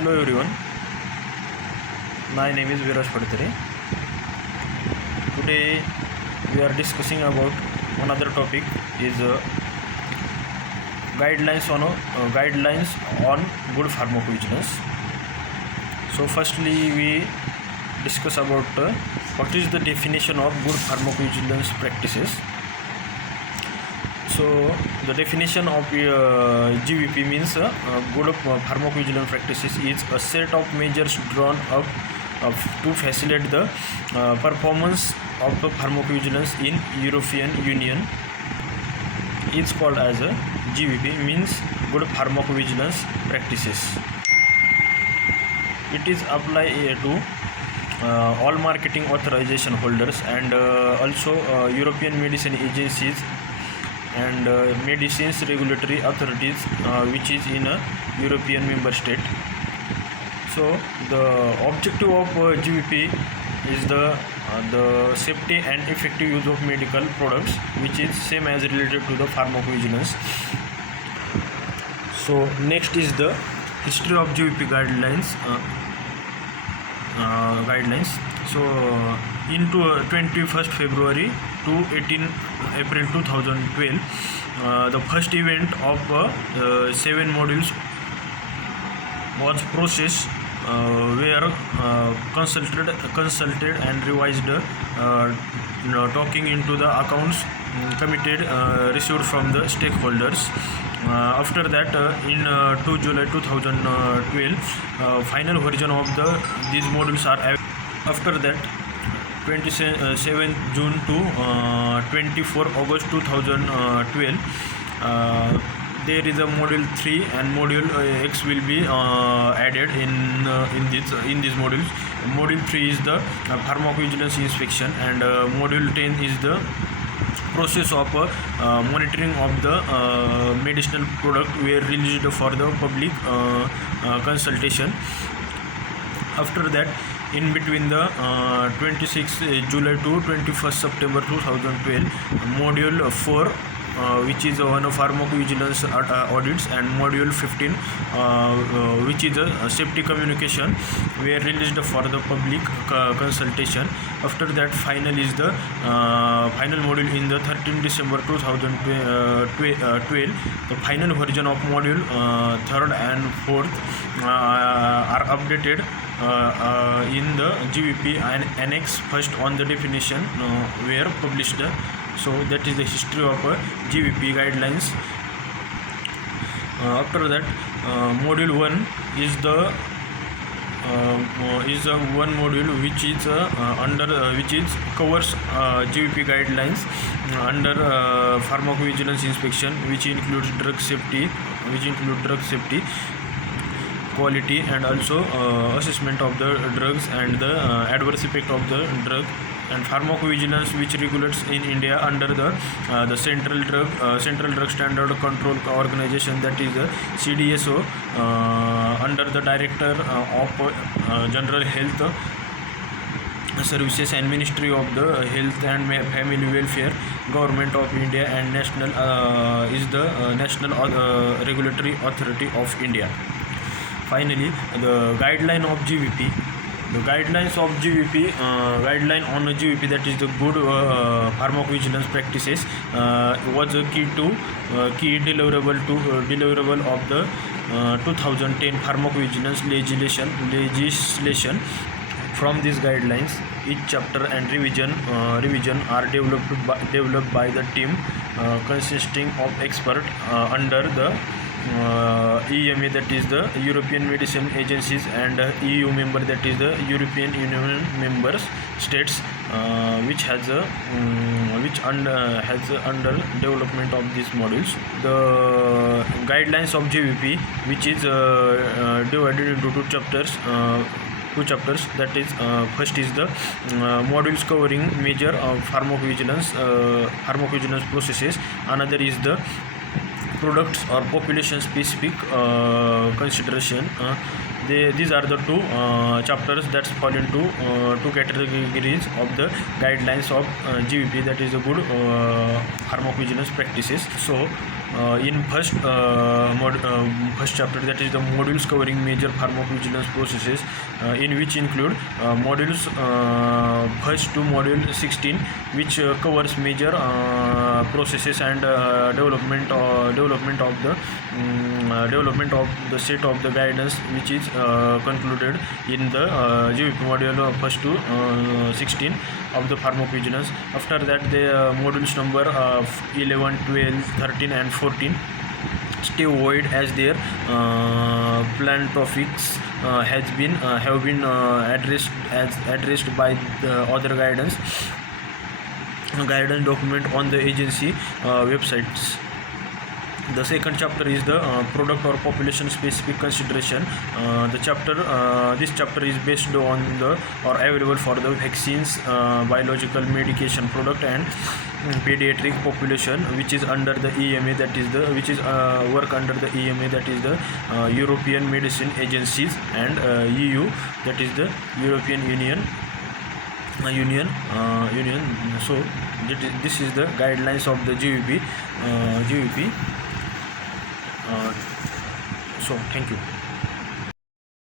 Hello everyone, my name is Viraj Padtare. Today we are discussing about another topic is guidelines on good pharmacovigilance. So firstly we discuss about what is the definition of good pharmacovigilance practices. So the definition of GVP means good pharmacovigilance practices is a set of measures drawn up to facilitate the performance of the pharmacovigilance in European Union. It's called as a GVP, means good pharmacovigilance practices. It is applied to all marketing authorization holders and also European medicine agencies and medicines regulatory authorities which is in a European member state. So the objective of GVP is the safety and effective use of medical products, which is same as related to the pharmacovigilance. So next is the history of GVP guidelines. So in 21st February to 18 April 2012, the first event of 7 modules was processed where consulted and revised talking into the accounts committed received from the stakeholders. After that, in 2 July 2012, final version of these modules are after that 27 June to 24 August 2012. There is a module 3 and module X will be added in these modules. Module 3 is the pharmacovigilance inspection, and module 10 is the process of monitoring of the medicinal product were released for the public consultation. After that, in between the 26 July to 21st September 2012, module 4 which is one of pharmacovigilance audits, and module 15 which is a safety communication were released for the public consultation. After that, final is the final module in the 13 December 2012. The final version of module 3rd and 4th are updated in the GVP and Annex first on the definition were published. So that is the history of GVP guidelines. After that, module 1 is the one module which is which is covers GVP guidelines under pharmacovigilance inspection, which includes drug safety, quality, and also assessment of the drugs and the adverse effect of the drug, and pharmacovigilance, which regulates in India under the Central Drug Standard Control Organization, that is the CDSO, under the Director of General Health Services and Ministry of the Health and Family Welfare, Government of India, and National is the National Regulatory Authority of India. Finally, the guideline of GVP. The guidelines of GVP, guideline on GVP, that is the good pharmacovigilance practices, was a key deliverable of the 2010 pharmacovigilance legislation. From these guidelines, each chapter and revision are developed by the team consisting of experts under the EMA, that is the European Medicine Agencies, and EU member, that is the European Union member states, which has under development of these modules. The guidelines of GVP, which is divided into two chapters. That is, first is the modules covering major pharmacovigilance processes. Another is the products or population specific consideration. These are the two chapters that fall into two categories of the guidelines of GVP, that is the good pharmacovigilance practices. So in first chapter, that is the modules covering major pharmacovigilance processes, in which include modules first to module 16, which covers major processes and development of the set of the guidance, which is concluded in the GVP module first to 16 of the pharmacovigilance. After that, the modules number 11, 12, 13 and 14 stay void, as their plant topics have been addressed by the other guidance document on the agency websites. The second chapter is the product or population specific consideration. This chapter is based on the or available for the vaccines, biological medication product and pediatric population, which is under the EMA, that is the work under the EMA, that is the European Medicine Agencies, and EU, that is the European Union. So this is the guidelines of the GVP. So thank you.